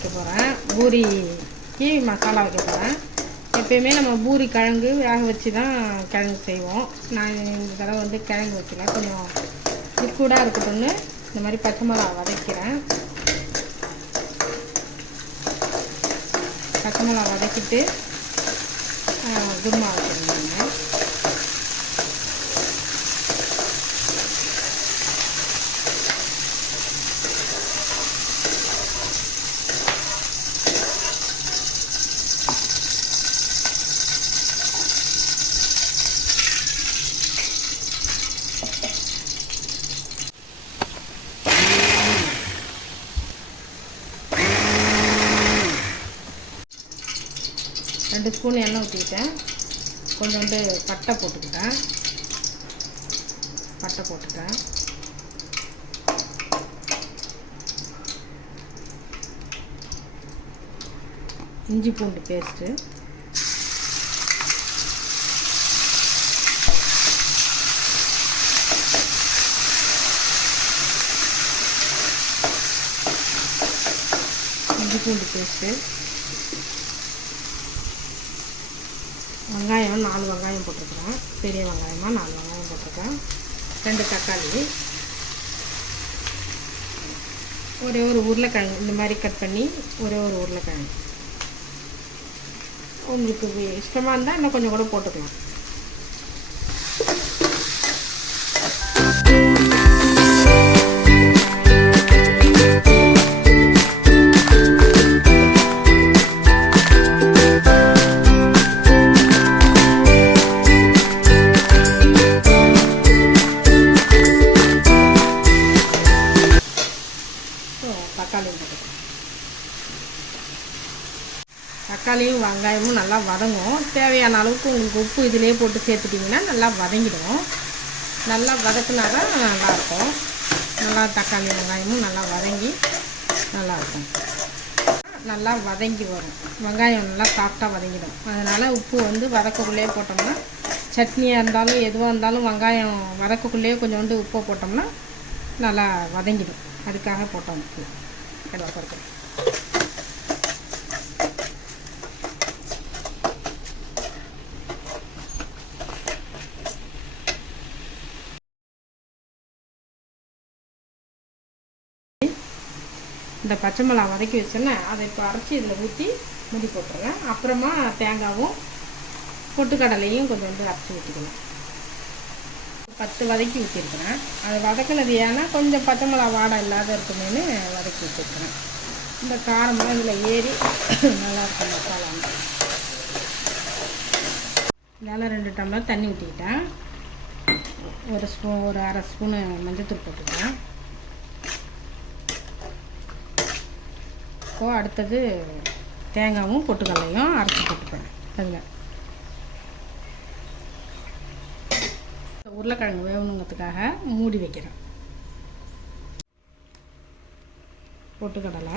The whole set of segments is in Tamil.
வைக்க போகிறேன். பூரிக்கு மசாலா வைக்க போகிறேன். எப்பயுமே நம்ம பூரி கிழங்கு வேக வச்சு தான் கிழங்கு செய்வோம். நான் இந்த தடவை வந்து கிழங்கு வைக்கல, கொஞ்சம் லிக்விடாக இருக்கட்டும்னு இந்த மாதிரி பச்சை மிளகா வதக்கிறேன். பச்சை மிளகா வதக்கிட்டு குருமா வச்சுருந்தாங்க. ரெண்டு ஸ்பூன் எண்ணெய் ஊற்றிக்கிட்டேன். கொஞ்சோண்டு பட்டை போட்டுக்கிட்டேன். இஞ்சி பூண்டு பேஸ்ட்டு, வெங்காயம் 4 வெங்காயம் போட்டிருக்கிறேன். பெரிய வெங்காயமாக 4 வெங்காயம் போட்டிருக்கேன். 2 தக்காளி, ஒரே ஒரு உருளைக்கிழங்கு இந்த மாதிரி கட் பண்ணி ஒரே ஒரு உருளைக்கிழங்கு. உங்களுக்கு இஷ்டமாக இருந்தால் இன்னும் கொஞ்சம் கூட போட்டுக்கலாம். தக்காளியும் வெங்காயமும் நல்லா வதங்கும். தேவையான அளவுக்கு உங்களுக்கு உப்பு இதிலே போட்டு சேர்த்துட்டிங்கன்னா நல்லா வதங்கிடும். நல்லா வதக்குனா தான் நல்லாயிருக்கும். நல்லா தக்காளி வெங்காயமும் நல்லா வதங்கி நல்லாயிருக்கும். நல்லா வதங்கி வரும். வெங்காயம் நல்லா சாஃப்டாக வதங்கிடும். அதனால் உப்பு வந்து வதக்கக்குள்ளே போட்டோம்னா, சட்னியாக இருந்தாலும் எதுவாக இருந்தாலும் வெங்காயம் வதக்கக்குள்ளேயே கொஞ்சோண்டு உப்பை போட்டோம்னா நல்லா வதங்கிடும். அதுக்காக போட்டோம் உப்பு. கொடுக்குறேன். இந்த பச்சை மிளகா வதக்கி வச்சேன்னா அதை இப்போ அரைச்சி இதில் ஊற்றி மூடி போட்டுருவேன். அப்புறமா தேங்காயும் பொட்டுக்கடலையும் கொஞ்சம் வந்து அரைச்சி ஊற்றிக்கலாம். 10 வதக்கி ஊற்றிருக்கிறேன். அதை வதக்கினது ஏன்னா கொஞ்சம் பச்சை மிளகா வாடை இல்லாத இருக்குமேனு வதக்கி வச்சுருக்கிறேன். இந்த காரமெல்லாம் இதில் ஏறி நல்லாயிருக்கும் மசாலா. இதனால் 2 டம்ளர் தண்ணி ஊற்றிக்கிட்டேன். ஒரு அரை ஸ்பூனு மஞ்சத்தூள் போட்டுக்கிறேன். இப்போது அடுத்தது தேங்காயும் பொட்டுக்கடலையும் அரைச்சி போட்டுப்பேன். அதில் உருளைக்கிழங்கு வேகணுங்கிறதுக்காக மூடி வைக்கிறேன். பொட்டுக்கடலை,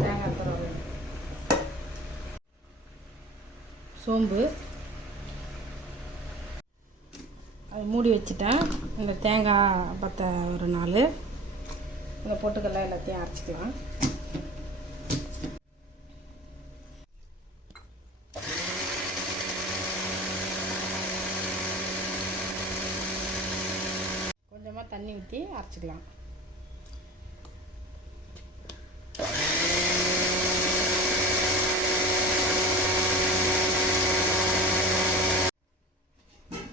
தேங்காய் துருவல், சோம்பு அது மூடி வச்சுட்டேன். இந்த தேங்காய் பற்ற ஒரு 4 இந்த பொட்டுக்கடலை எல்லாத்தையும் அரைச்சிக்கலாம். கொஞ்சமாக தண்ணி ஊற்றி அரைச்சிக்கலாம்.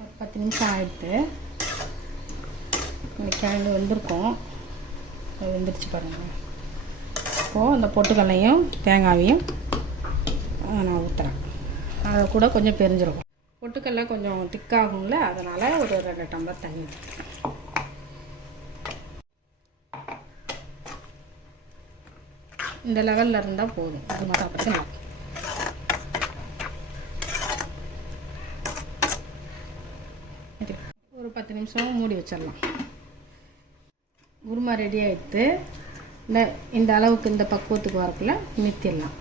ஒரு 10 நிமிஷம் ஆகிடுது. கிழங்கு வெந்திருக்கும். அது வெந்துருச்சு பாருங்கள். இப்போது அந்த பொட்டுக்கடலையும் தேங்காயையும் நான் ஊற்றுறேன். அதை கூட கொஞ்சம் பெரிஞ்சிருக்கும். பொட்டுக்கடலை கொஞ்சம் திக்காகும்ல, அதனால் ஒரு 2 டம்ளர் தண்ணி ஊற்றுறேன். இந்த லெவலில் இருந்தால் போதும். அது மாதிரி பிரச்சனை. ஒரு 10 நிமிஷம் மூடி வச்சிடலாம். குருமா ரெடி ஆகிடுது. இந்த அளவுக்கு இந்த பக்குவத்துக்கு வரக்குள்ள நிறுத்திடலாம்.